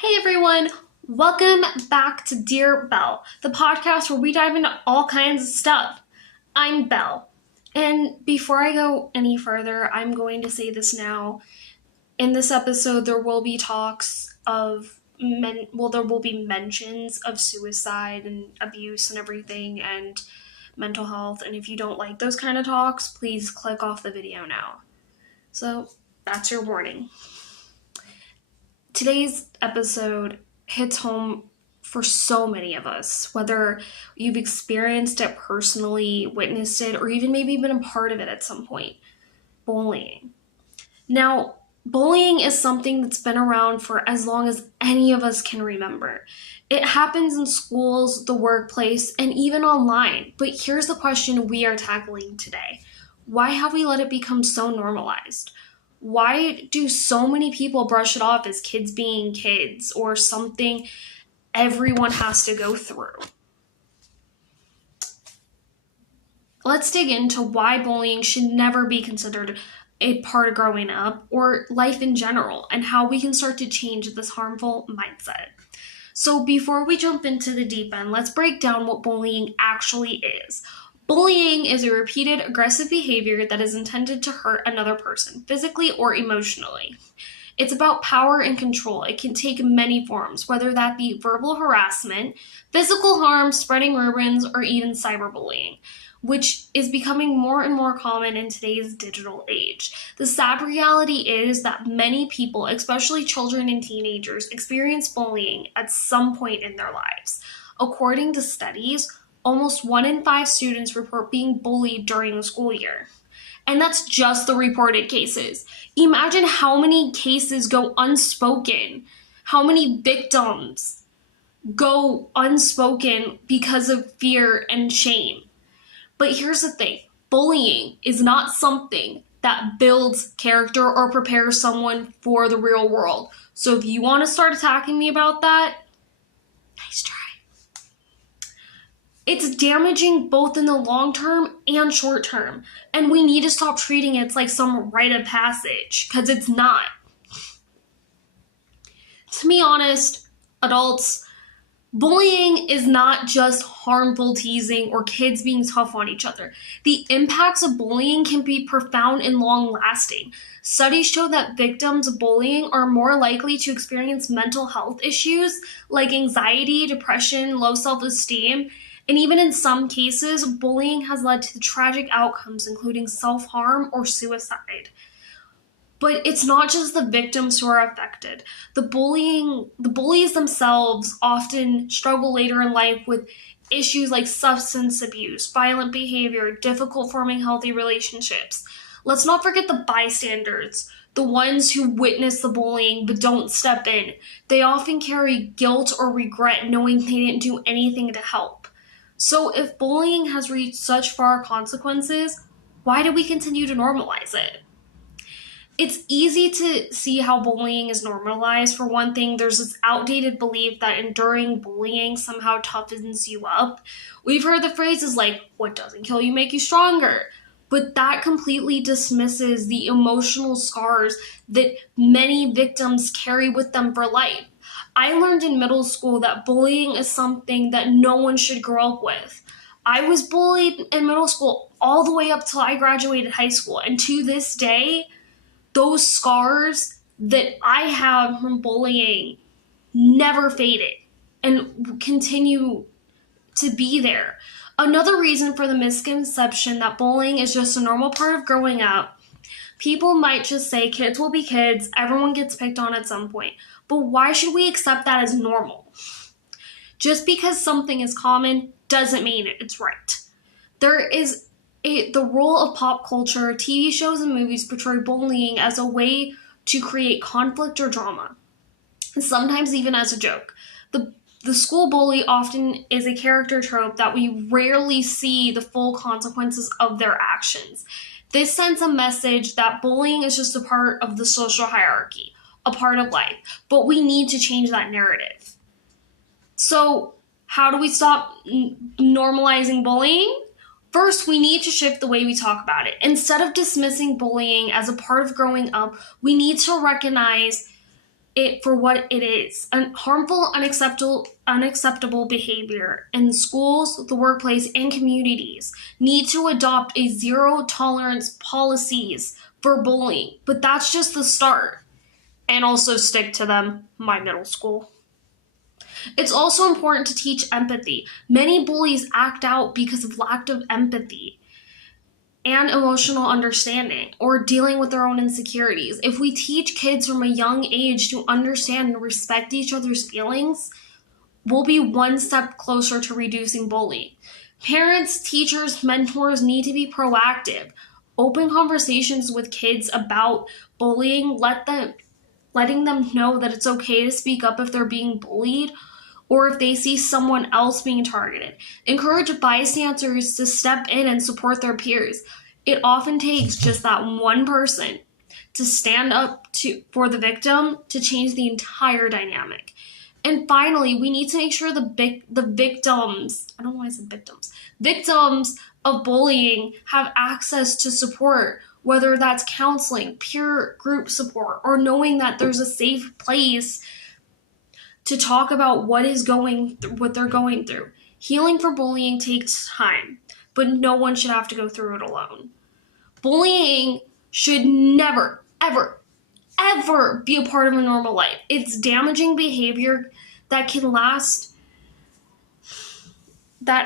Hey everyone, welcome back to Dear Belle, the podcast where we dive into all kinds of stuff. I'm Belle, and before I go any further, I'm going to say this now. In this episode, there will be there will be mentions of suicide and abuse and everything and mental health, and if you don't like those kind of talks, please click off the video now. So, that's your warning. Today's episode hits home for so many of us, whether you've experienced it personally, witnessed it, or even maybe been a part of it at some point. Bullying. Now, bullying is something that's been around for as long as any of us can remember. It happens in schools, the workplace, and even online. But here's the question we are tackling today. Why have we let it become so normalized? Why do so many people brush it off as kids being kids or something everyone has to go through? Let's dig into why bullying should never be considered a part of growing up or life in general, and how we can start to change this harmful mindset. So before we jump into the deep end, let's break down what bullying actually is. Bullying is a repeated aggressive behavior that is intended to hurt another person, physically or emotionally. It's about power and control. It can take many forms, whether that be verbal harassment, physical harm, spreading rumors, or even cyberbullying, which is becoming more and more common in today's digital age. The sad reality is that many people, especially children and teenagers, experience bullying at some point in their lives. According to studies, almost 1 in 5 students report being bullied during the school year. And that's just the reported cases. Imagine how many cases go unspoken, how many victims go unspoken because of fear and shame. But here's the thing, bullying is not something that builds character or prepares someone for the real world. So if you want to start attacking me about that, nice try. It's damaging both in the long term and short term, and we need to stop treating it like some rite of passage, because it's not. To be honest, adults, bullying is not just harmful teasing or kids being tough on each other. The impacts of bullying can be profound and long-lasting. Studies show that victims of bullying are more likely to experience mental health issues like anxiety, depression, low self-esteem, and even in some cases, bullying has led to tragic outcomes, including self-harm or suicide. But it's not just the victims who are affected. The bullies themselves often struggle later in life with issues like substance abuse, violent behavior, difficult forming healthy relationships. Let's not forget the bystanders, the ones who witness the bullying but don't step in. They often carry guilt or regret knowing they didn't do anything to help. So if bullying has reached such far consequences, why do we continue to normalize it? It's easy to see how bullying is normalized. For one thing, there's this outdated belief that enduring bullying somehow toughens you up. We've heard the phrases like, what doesn't kill you make you stronger. But that completely dismisses the emotional scars that many victims carry with them for life. I learned in middle school that bullying is something that no one should grow up with. I was bullied in middle school all the way up till I graduated high school. And to this day, those scars that I have from bullying never faded and continue to be there. Another reason for the misconception that bullying is just a normal part of growing up, people might just say kids will be kids, everyone gets picked on at some point. But why should we accept that as normal? Just because something is common doesn't mean it's right. The role of pop culture, TV shows and movies portray bullying as a way to create conflict or drama, and sometimes even as a joke. The school bully often is a character trope that we rarely see the full consequences of their actions. This sends a message that bullying is just a part of the social hierarchy, a part of life, but we need to change that narrative. So, how do we stop normalizing bullying? First, we need to shift the way we talk about it. Instead of dismissing bullying as a part of growing up, we need to recognize it for what it is, harmful, unacceptable behavior in schools, the workplace, and communities need to adopt a zero tolerance policies for bullying, but that's just the start. And also stick to them, my middle school. It's also important to teach empathy. Many bullies act out because of lack of empathy and emotional understanding or dealing with their own insecurities. If we teach kids from a young age to understand and respect each other's feelings, we'll be one step closer to reducing bullying. Parents, teachers, mentors need to be proactive. Open conversations with kids about bullying, letting them know that it's okay to speak up if they're being bullied or if they see someone else being targeted. Encourage bystanders to step in and support their peers. It often takes just that one person to stand up for the victim to change the entire dynamic. And finally, we need to make sure the victims, I don't know why I said victims of bullying have access to support, whether that's counseling, peer group support, or knowing that there's a safe place to talk about what they're going through. Healing for bullying takes time, but no one should have to go through it alone. Bullying should never, ever, ever be a part of a normal life. It's damaging behavior that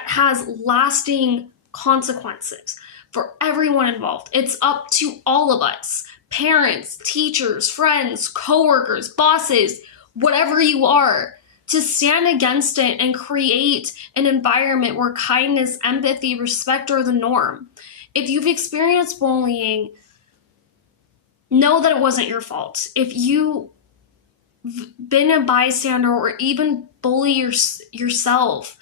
has lasting consequences for everyone involved. It's up to all of us, parents, teachers, friends, coworkers, bosses, whatever you are, to stand against it and create an environment where kindness, empathy, respect are the norm. If you've experienced bullying, know that it wasn't your fault. If you've been a bystander or even bully yourself,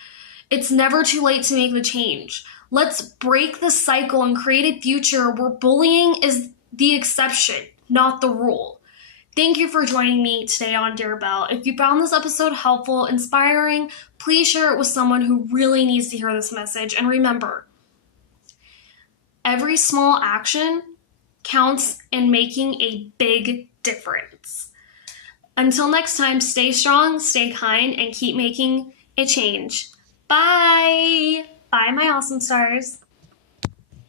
it's never too late to make the change. Let's break the cycle and create a future where bullying is the exception, not the rule. Thank you for joining me today on Dear Belle. If you found this episode helpful, inspiring, please share it with someone who really needs to hear this message. And remember, every small action counts in making a big difference. Until next time, stay strong, stay kind, and keep making a change. Bye! Bye, my awesome stars.